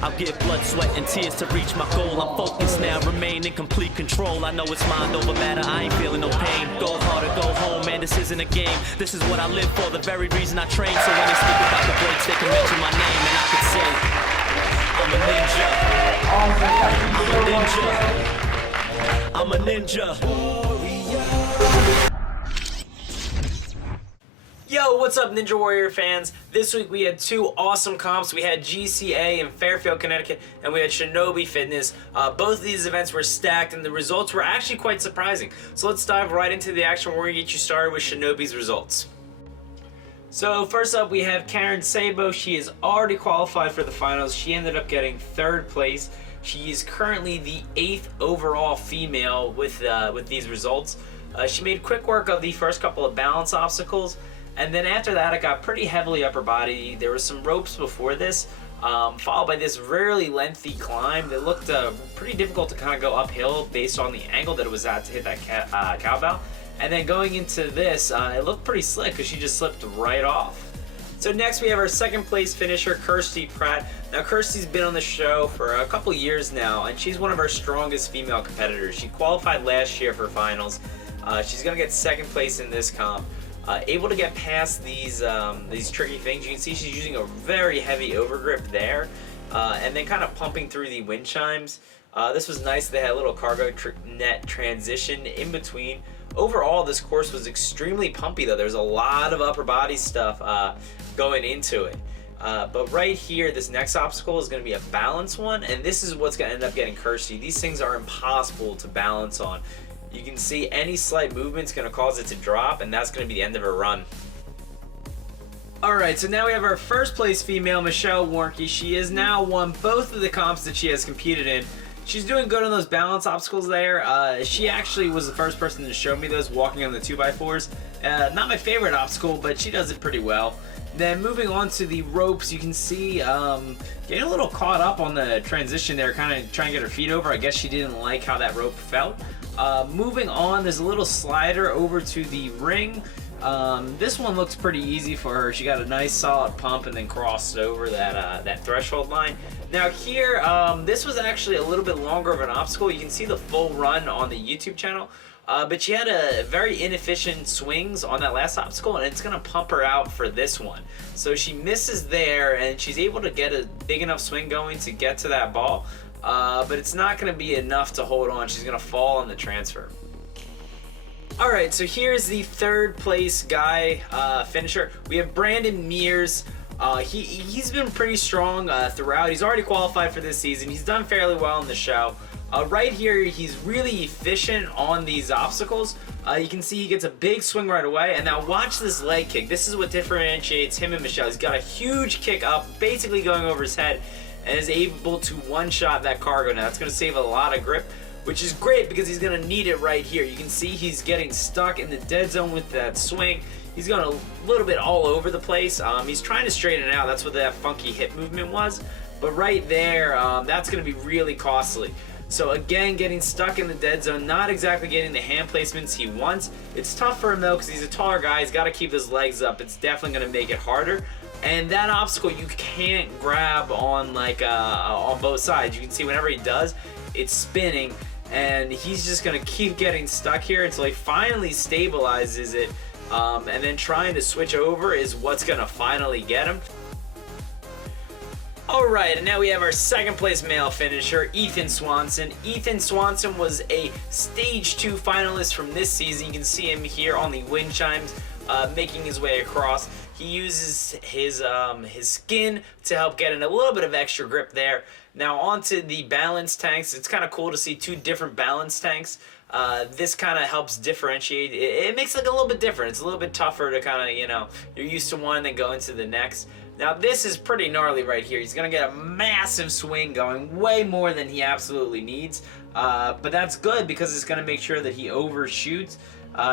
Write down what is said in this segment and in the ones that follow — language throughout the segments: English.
I'll give blood, sweat, and tears to reach my goal. I'm focused now, remain in complete control. I know it's mind over matter, I ain't feeling no pain. Go hard or go home, man, this isn't a game. This is what I live for, the very reason I train. So when they speak about the breaks, they can mention my name, and I could say, I'm a ninja. I'm a ninja. I'm a ninja. Yo, what's up, Ninja Warrior fans? This week we had two awesome comps. We had GCA in Fairfield, Connecticut, and we had Shinobi Fitness. Both of these events were stacked, and the results were actually quite surprising. So let's dive right into the action. We're going to get you started with Shinobi's results. So first up, we have Karen Sabo. She is already qualified for the finals. She ended up getting third place. She is currently the 8th overall female with these results. She made quick work of the first couple of balance obstacles. And then after that, it got pretty heavily upper body. There were some ropes before this, followed by this really lengthy climb that looked pretty difficult to kind of go uphill based on the angle that it was at to hit that cowbell. And then going into this, it looked pretty slick because she just slipped right off. So next we have our second place finisher, Kirsty Pratt. Now Kirsty's been on the show for a couple years now, and she's one of our strongest female competitors. She qualified last year for finals. She's gonna get second place in this comp. Able to get past these tricky things. You can see she's using a very heavy overgrip there, and then kind of pumping through the wind chimes. This was nice. They had a little cargo net transition in between. Overall, this course was extremely pumpy though. There's a lot of upper body stuff going into it. But right here, this next obstacle is going to be a balance one, and this is what's going to end up getting Kirsty. These things are impossible to balance on. You can see any slight movement is going to cause it to drop, and that's going to be the end of her run. Alright, so now we have our first place female, Michelle Warnke. She has now won both of the comps that she has competed in. She's doing good on those balance obstacles there. She actually was the first person to show me those, walking on the 2x4s. Not my favorite obstacle, but she does it pretty well. Then moving on to the ropes, you can see getting a little caught up on the transition there, kind of trying to get her feet over. I guess she didn't like how that rope felt. Moving on, there's a little slider over to the ring. This one looks pretty easy for her. She got a nice solid pump and then crossed over that threshold line. Now here, this was actually a little bit longer of an obstacle. You can see the full run on the YouTube channel. But she had a very inefficient swings on that last obstacle, and it's gonna pump her out for this one. So she misses there, and she's able to get a big enough swing going to get to that ball. But it's not going to be enough to hold on. She's going to fall on the transfer. Alright, so here's the third place guy finisher. We have Brandon Mears. He's been pretty strong throughout. He's already qualified for this season. He's done fairly well in the show. Right here, he's really efficient on these obstacles. You can see he gets a big swing right away. And now watch this leg kick. This is what differentiates him and Michelle. He's got a huge kick up, basically going over his head, and is able to one-shot that cargo. Now that's going to save a lot of grip, which is great because he's going to need it right here. You can see he's getting stuck in the dead zone with that swing. He's going a little bit all over the place. He's trying to straighten it out. That's what that funky hip movement was. But right there, that's going to be really costly. So again, getting stuck in the dead zone, not exactly getting the hand placements he wants. It's tough for him though because he's a taller guy. He's got to keep his legs up. It's definitely going to make it harder. And that obstacle you can't grab on on both sides. You can see whenever he does, it's spinning, and he's just gonna keep getting stuck here until he finally stabilizes it. And then trying to switch over is what's gonna finally get him. Alright, and now we have our second place male finisher, Ethan Swanson. Ethan Swanson was a stage 2 finalist from this season. You can see him here on the wind chimes, making his way across. He uses his skin to help get in a little bit of extra grip there. Now onto the balance tanks. It's kind of cool to see two different balance tanks. This kind of helps differentiate. It makes it a little bit different. It's a little bit tougher to kind of, you're used to one and then go into the next. Now this is pretty gnarly right here. He's going to get a massive swing going, way more than he absolutely needs. But that's good because it's going to make sure that he overshoots.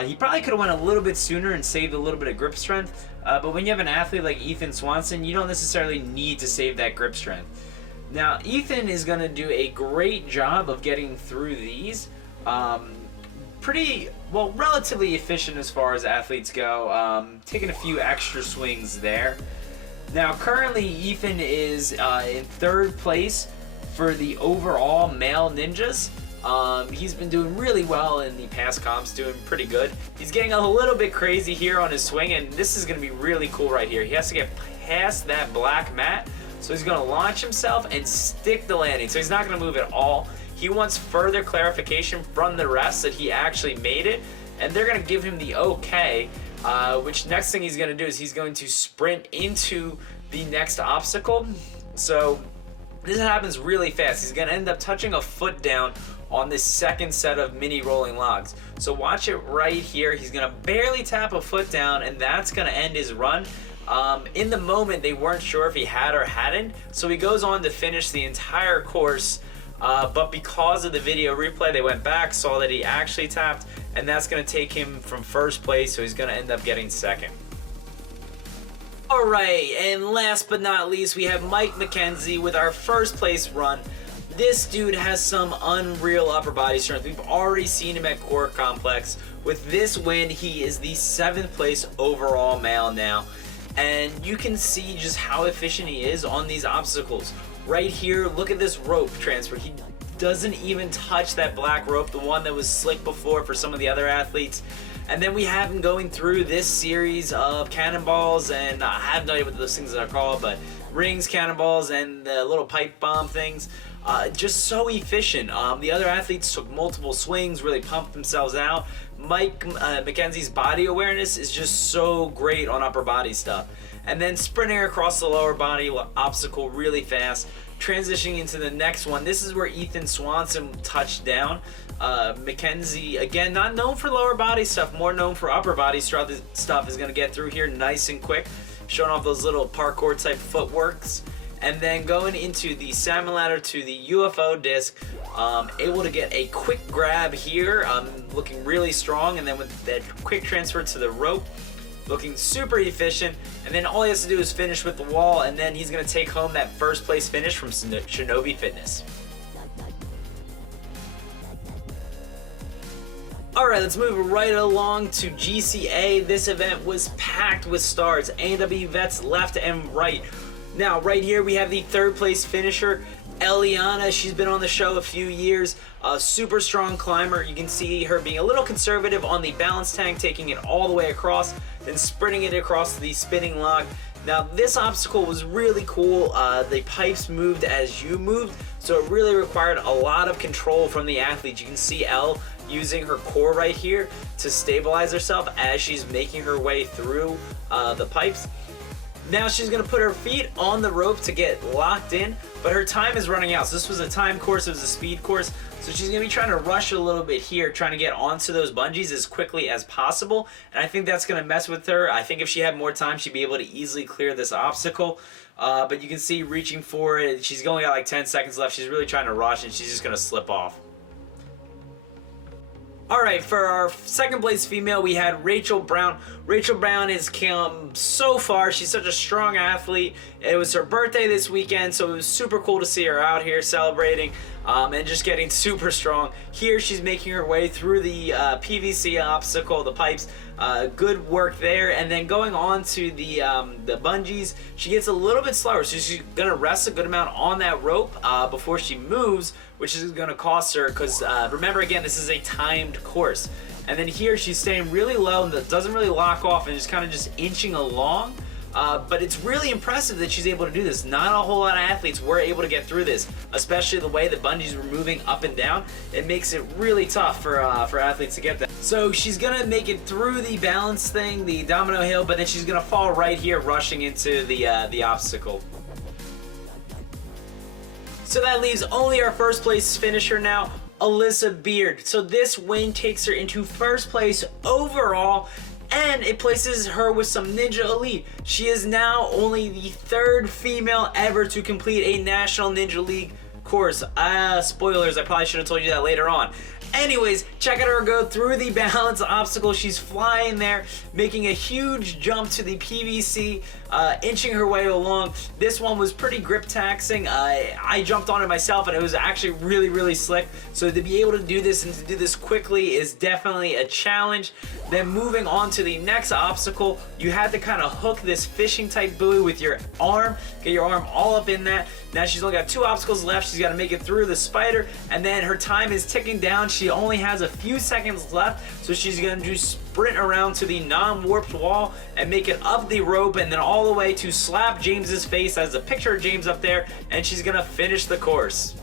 He probably could have went a little bit sooner and saved a little bit of grip strength. But when you have an athlete like Ethan Swanson, you don't necessarily need to save that grip strength. Now Ethan is going to do a great job of getting through these. Pretty, well, relatively efficient as far as athletes go. Taking a few extra swings there. Now, currently, Ethan is in 3rd place for the overall male ninjas. He's been doing really well in the past comps, doing pretty good. He's getting a little bit crazy here on his swing, and this is going to be really cool right here. He has to get past that black mat, so he's going to launch himself and stick the landing. So he's not going to move at all. He wants further clarification from the rest that he actually made it, and they're going to give him the okay, which next thing he's going to do is he's going to sprint into the next obstacle. So this happens really fast. He's going to end up touching a foot down on this second set of mini rolling logs. So watch it right here. He's going to barely tap a foot down, and that's going to end his run. In the moment, they weren't sure if he had or hadn't, so he goes on to finish the entire course. But because of the video replay, they went back, saw that he actually tapped, and that's going to take him from 1st place, so he's going to end up getting 2nd. Alright, and last but not least, we have Mike McKenzie with our 1st place run. This dude has some unreal upper body strength. We've already seen him at Core Complex. With this win, he is the 7th place overall male now. And you can see just how efficient he is on these obstacles. Right here, look at this rope transfer. He doesn't even touch that black rope, the one that was slick before for some of the other athletes. And then we have him going through this series of cannonballs, and I have no idea what those things are called, but rings, cannonballs, and the little pipe bomb things. Just so efficient. The other athletes took multiple swings, really pumped themselves out. Mike McKenzie's body awareness is just so great on upper body stuff. And then sprinting across the lower body obstacle really fast. Transitioning into the next one. This is where Ethan Swanson touched down. McKenzie, again, not known for lower body stuff, more known for upper body stuff, is going to get through here nice and quick, showing off those little parkour type footworks. And then going into the salmon ladder to the UFO disc, able to get a quick grab here, looking really strong, and then with that quick transfer to the rope, looking super efficient. And then all he has to do is finish with the wall, and then he's going to take home that 1st place finish from Shinobi Fitness. Alright, let's move right along to GCA. This event was packed with stars. A&W vets left and right. Now, right here we have the 3rd place finisher, Elle. She's been on the show a few years. A super strong climber. You can see her being a little conservative on the balance tank, taking it all the way across, then sprinting it across the spinning log. Now, this obstacle was really cool. The pipes moved as you moved, so it really required a lot of control from the athletes. You can see Elle using her core right here to stabilize herself as she's making her way through the pipes. Now she's going to put her feet on the rope to get locked in, but her time is running out. So this was a time course, it was a speed course. So she's going to be trying to rush a little bit here, trying to get onto those bungees as quickly as possible. And I think that's going to mess with her. I think if she had more time, she'd be able to easily clear this obstacle. But you can see reaching for it. She's only got like 10 seconds left. She's really trying to rush, and she's just going to slip off. Alright, for our 2nd place female, we had Rachel Brown. Rachel Brown has come so far. She's such a strong athlete. It was her birthday this weekend, so it was super cool to see her out here celebrating and just getting super strong. Here, she's making her way through the PVC obstacle, the pipes. Good work there. And then going on to the bungees, she gets a little bit slower, so she's going to rest a good amount on that rope before she moves, which is going to cost her because remember, again, this is a timed course. And then here she's staying really low and doesn't really lock off and just kind of just inching along. But it's really impressive that she's able to do this. Not a whole lot of athletes were able to get through this, especially the way the bungees were moving up and down. It makes it really tough for athletes to get that. So she's gonna make it through the balance thing, the domino hill, but then she's gonna fall right here, rushing into the obstacle. So that leaves only our 1st place finisher now, Alyssa Beard. So this win takes her into 1st place overall, and it places her with some Ninja Elite. She is now only the 3rd female ever to complete a National Ninja League course. Spoilers, I probably should have told you that later on. Anyways, check out her go through the balance obstacle. She's flying there, making a huge jump to the PVC, inching her way along. This one was pretty grip taxing. I jumped on it myself and it was actually really, really slick. So to be able to do this and to do this quickly is definitely a challenge. Then moving on to the next obstacle, you had to kind of hook this fishing type buoy with your arm, get your arm all up in that. Now she's only got 2 obstacles left. She's got to make it through the spider, and then her time is ticking down. She only has a few seconds left, so she's going to sprint around to the non-warped wall and make it up the rope and then all the way to slap James's face as a picture of James up there, and she's going to finish the course.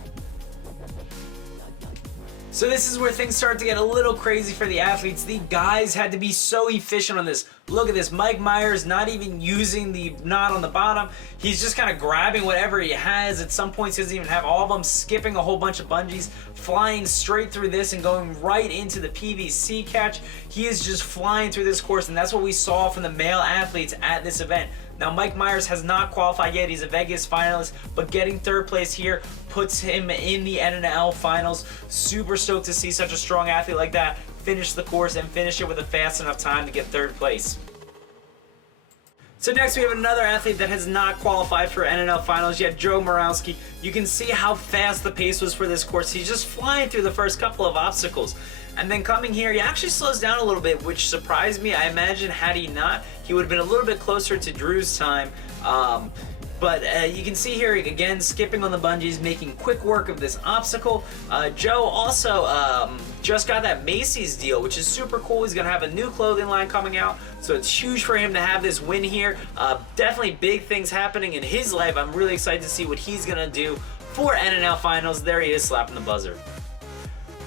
So this is where things start to get a little crazy for the athletes. The guys had to be so efficient on this. Look at this, Mike Myers not even using the knot on the bottom. He's just kind of grabbing whatever he has. At some points he doesn't even have all of them, skipping a whole bunch of bungees, flying straight through this and going right into the PVC catch. He is just flying through this course, and that's what we saw from the male athletes at this event. Now, Mike Myers has not qualified yet. He's a Vegas finalist, but getting 3rd place here puts him in the NNL finals. Super stoked to see such a strong athlete like that finish the course and finish it with a fast enough time to get 3rd place. So next we have another athlete that has not qualified for NNL finals yet, Joe Moravsky. You can see how fast the pace was for this course. He's just flying through the first couple of obstacles. And then coming here, he actually slows down a little bit, which surprised me. I imagine had he not, he would have been a little bit closer to Drew's time. But you can see here, again, skipping on the bungees, making quick work of this obstacle. Joe also just got that Macy's deal, which is super cool. He's going to have a new clothing line coming out, so it's huge for him to have this win here. Definitely big things happening in his life. I'm really excited to see what he's going to do for NNL Finals. There he is, slapping the buzzer.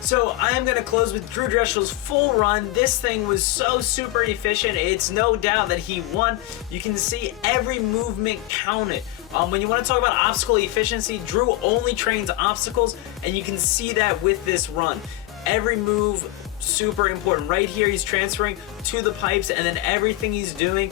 So I am going to close with Drew Dreschel's full run. This thing was so super efficient. It's no doubt that he won. You can see every movement counted. When you want to talk about obstacle efficiency, Drew only trains obstacles, and you can see that with this run. Every move, super important. Right here, he's transferring to the pipes, and then everything he's doing,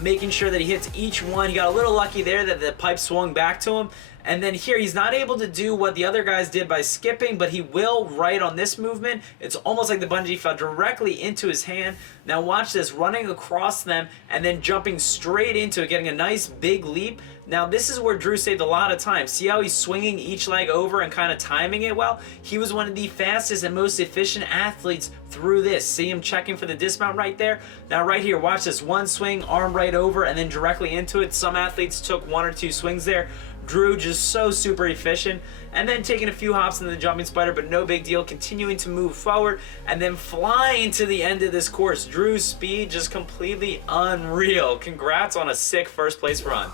making sure that he hits each one. He got a little lucky there that the pipe swung back to him. And then here, he's not able to do what the other guys did by skipping, but he will right on this movement. It's almost like the bungee fell directly into his hand. Now watch this, running across them and then jumping straight into it, getting a nice big leap. Now this is where Drew saved a lot of time. See how he's swinging each leg over and kind of timing it well? He was one of the fastest and most efficient athletes through this. See him checking for the dismount right there? Now right here, watch this, one swing, arm right over, and then directly into it. Some athletes took 1 or 2 swings there. Drew just so super efficient, and then taking a few hops into the jumping spider, but no big deal, continuing to move forward and then flying to the end of this course. Drew's speed just completely unreal. Congrats on a sick 1st place run.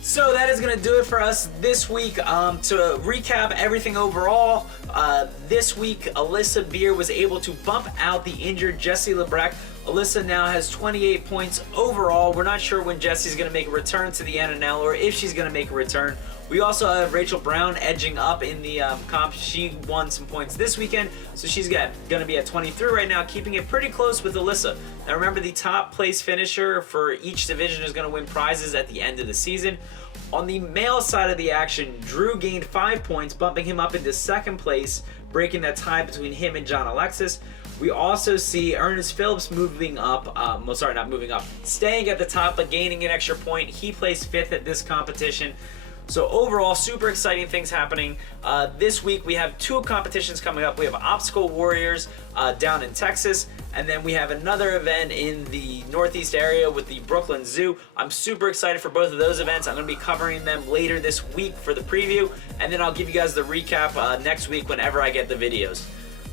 So that is going to do it for us this week. To recap everything overall, this week Alyssa Beer was able to bump out the injured Jesse Lebrecht. Alyssa now has 28 points overall. We're not sure when Jesse's going to make a return to the NNL or if she's going to make a return. We also have Rachel Brown edging up in the comp. She won some points this weekend, so she's going to be at 23 right now, keeping it pretty close with Alyssa. Now remember, the top place finisher for each division is going to win prizes at the end of the season. On the male side of the action, Drew gained 5 points, bumping him up into 2nd place, breaking that tie between him and John Alexis. We also see Ernest Phillips moving up, staying at the top but gaining an extra point. He placed 5th at this competition. So overall, super exciting things happening. This week we have 2 competitions coming up. We have Obstacle Warriors down in Texas, and then we have another event in the Northeast area with the Brooklyn Zoo. I'm super excited for both of those events. I'm going to be covering them later this week for the preview, and then I'll give you guys the recap next week whenever I get the videos.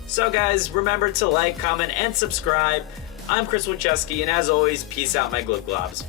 So guys, remember to like, comment, and subscribe. I'm Chris Winchesky, and as always, peace out, my glib globs.